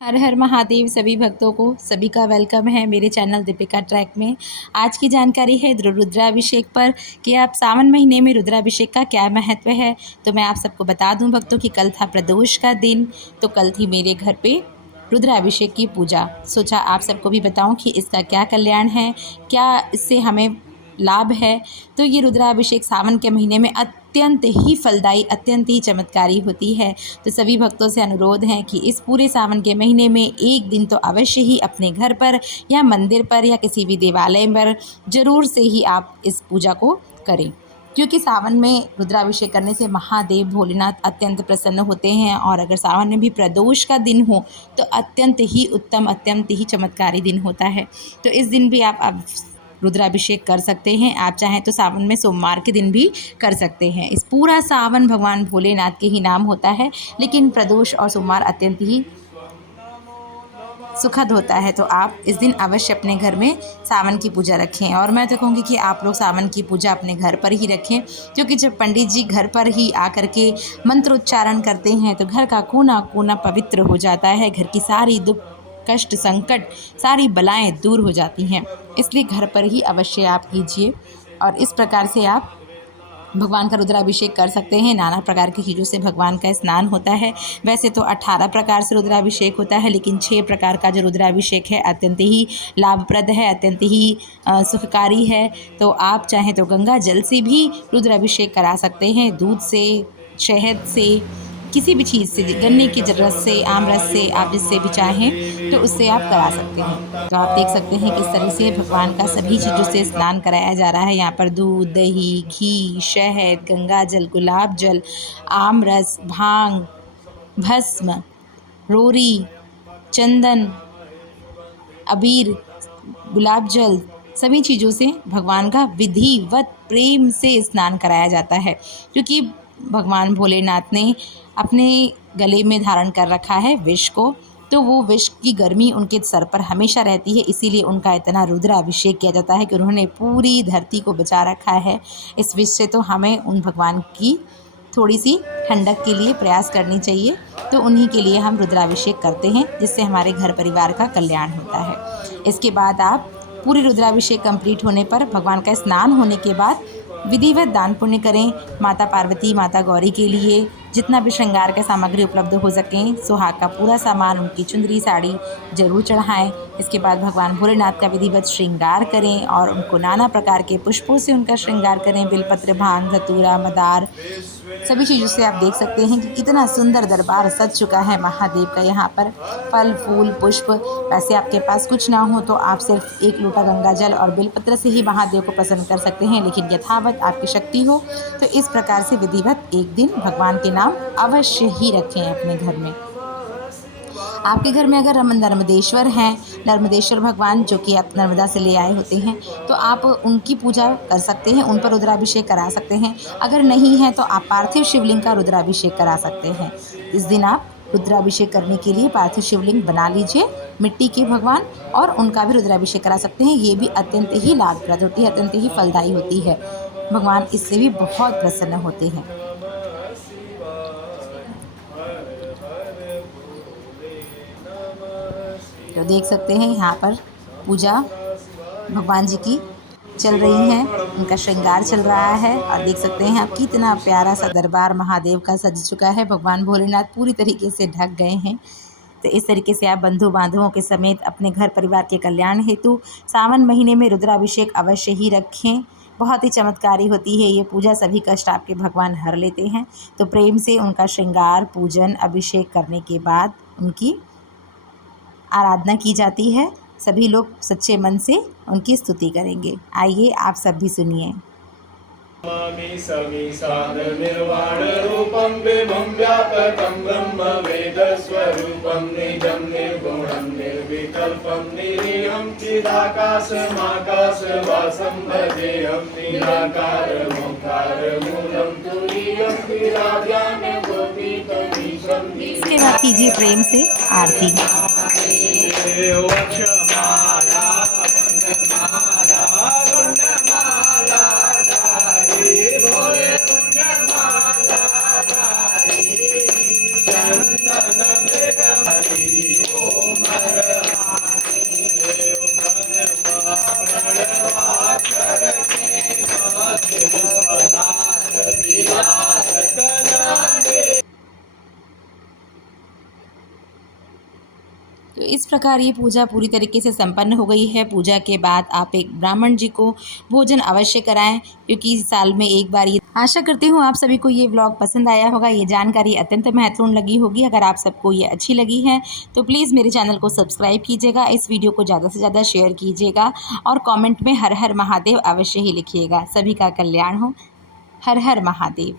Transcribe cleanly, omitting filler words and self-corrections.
हर हर महादेव सभी भक्तों को सभी का वेलकम है मेरे चैनल दीपिका ट्रैक में। आज की जानकारी है रुद्राभिषेक पर कि आप सावन महीने में रुद्राभिषेक का क्या महत्व है। तो मैं आप सबको बता दूं भक्तों कि कल था प्रदोष का दिन, तो कल थी मेरे घर पे रुद्राभिषेक की पूजा। सोचा आप सबको भी बताऊं कि इसका क्या कल्याण है, क्या इससे हमें लाभ है। तो ये रुद्राभिषेक सावन के महीने में अत्यंत ही फलदायी, अत्यंत ही चमत्कारी होती है। तो सभी भक्तों से अनुरोध है कि इस पूरे सावन के महीने में एक दिन तो अवश्य ही अपने घर पर या मंदिर पर या किसी भी देवालय पर ज़रूर से ही आप इस पूजा को करें, क्योंकि सावन में रुद्राभिषेक करने से महादेव भोलेनाथ अत्यंत प्रसन्न होते हैं। और अगर सावन में भी प्रदोष का दिन हो तो अत्यंत ही उत्तम, अत्यंत ही चमत्कारी दिन होता है। तो इस दिन भी आप अब रुद्राभिषेक कर सकते हैं। आप चाहें तो सावन में सोमवार के दिन भी कर सकते हैं। इस पूरा सावन भगवान भोलेनाथ के ही नाम होता है, लेकिन प्रदोष और सोमवार अत्यंत ही सुखद होता है। तो आप इस दिन अवश्य अपने घर में सावन की पूजा रखें। और मैं तो कहूँगी कि आप लोग सावन की पूजा अपने घर पर ही रखें, क्योंकि जब पंडित जी घर पर ही आकर के मंत्रोच्चारण करते हैं तो घर का कोना कोना पवित्र हो जाता है। घर की सारी दुख कष्ट संकट सारी बलाएं दूर हो जाती हैं। इसलिए घर पर ही अवश्य आप कीजिए और इस प्रकार से आप भगवान का रुद्राभिषेक कर सकते हैं। नाना प्रकार की चीज़ों से भगवान का स्नान होता है। वैसे तो 18 प्रकार से रुद्राभिषेक होता है, लेकिन 6 प्रकार का जो रुद्राभिषेक है अत्यंत ही लाभप्रद है, अत्यंत ही सुखकारी है। तो आप चाहें तो गंगा जल से भी रुद्राभिषेक करा सकते हैं, दूध से, शहद से, किसी भी चीज़ से, गन्ने की रस से, आम रस से, आप जिससे भी चाहें तो उससे आप करा सकते हैं। तो आप देख सकते हैं किस तरह से भगवान का सभी चीज़ों से स्नान कराया जा रहा है। यहाँ पर दूध, दही, घी, शहद, गंगा जल, गुलाब जल, आम रस, भांग, भस्म, रोरी, चंदन, अबीर, गुलाब जल, सभी चीज़ों से भगवान का विधिवत प्रेम से स्नान कराया जाता है, क्योंकि भगवान भोलेनाथ ने अपने गले में धारण कर रखा है विष को। तो वो विष की गर्मी उनके सर पर हमेशा रहती है, इसीलिए उनका इतना रुद्राभिषेक किया जाता है कि उन्होंने पूरी धरती को बचा रखा है इस विष से। तो हमें उन भगवान की थोड़ी सी ठंडक के लिए प्रयास करनी चाहिए। तो उन्हीं के लिए हम रुद्राभिषेक करते हैं, जिससे हमारे घर परिवार का कल्याण होता है। इसके बाद आप पूरी रुद्राभिषेक कंप्लीट होने पर, भगवान का स्नान होने के बाद विधिवत दान पुण्य करें। माता पार्वती, माता गौरी के लिए जितना भी श्रृंगार का सामग्री उपलब्ध हो सकें, सुहाग का पूरा सामान, उनकी चुंदरी साड़ी जरूर चढ़ाएं। इसके बाद भगवान भोलेनाथ का विधिवत श्रृंगार करें और उनको नाना प्रकार के पुष्पों से उनका श्रृंगार करें। बिलपत्र, भांग, धतूरा, मदार, सभी चीज़ों से आप देख सकते हैं कि कितना सुंदर दरबार सज चुका है महादेव का। यहाँ पर फल, फूल, पुष्प, वैसे आपके पास कुछ ना हो तो आप सिर्फ 1 लोटा गंगा जल और बेलपत्र से ही महादेव को प्रसन्न कर सकते हैं, लेकिन यथावत आपकी शक्ति हो तो इस प्रकार से विधिवत एक दिन भगवान के नाम अवश्य ही रखें अपने घर में। आपके घर में अगर नर्मदेश्वर हैं, नर्मदेश्वर भगवान जो कि आप नर्मदा से ले आए होते हैं, तो आप उनकी पूजा कर सकते हैं, उन पर रुद्राभिषेक करा सकते हैं। अगर नहीं है तो आप पार्थिव शिवलिंग का रुद्राभिषेक करा सकते हैं। इस दिन आप रुद्राभिषेक करने के लिए पार्थिव शिवलिंग बना लीजिए मिट्टी के भगवान, और उनका भी रुद्राभिषेक करा सकते हैं। ये भी अत्यंत ही लाभप्रद होती है, अत्यंत ही फलदायी होती है। भगवान इससे भी बहुत प्रसन्न होते हैं। तो देख सकते हैं यहाँ पर पूजा भगवान जी की चल रही है, उनका श्रृंगार चल रहा है। और देख सकते हैं आप कितना प्यारा सा दरबार महादेव का सज चुका है। भगवान भोलेनाथ पूरी तरीके से ढक गए हैं। तो इस तरीके से आप बंधु बांधवों के समेत अपने घर परिवार के कल्याण हेतु सावन महीने में रुद्राभिषेक अवश्य ही रखें। बहुत ही चमत्कारी होती है ये पूजा, सभी कष्ट आपके भगवान हर लेते हैं। तो प्रेम से उनका श्रृंगार, पूजन, अभिषेक करने के बाद उनकी आराधना की जाती है। सभी लोग सच्चे मन से उनकी स्तुति करेंगे। आइए आप सब भी सुनिए। नमामि समीशान निर्वाण रूपं विभं व्यापकं ब्रह्म वेद स्वरूपं निजं निर्गुणं निर्विकल्पं निरीहं चिदाकाशमाकाशवासं भजेऽहं निराकारमोकारमूलं तुरीयं विराज्ञानगोपीतमीशं। इसके बाद कीजिए प्रेम से आरती। इस प्रकार ये पूजा पूरी तरीके से संपन्न हो गई है। पूजा के बाद आप एक ब्राह्मण जी को भोजन अवश्य कराएं, क्योंकि साल में एक बार ये। आशा करती हूँ आप सभी को ये व्लॉग पसंद आया होगा। ये जानकारी अत्यंत महत्वपूर्ण लगी होगी। अगर आप सबको ये अच्छी लगी है तो प्लीज़ मेरे चैनल को सब्सक्राइब कीजिएगा, इस वीडियो को ज़्यादा से ज़्यादा शेयर कीजिएगा और कमेंट में हर हर महादेव अवश्य ही लिखिएगा। सभी का कल्याण हो। हर हर महादेव।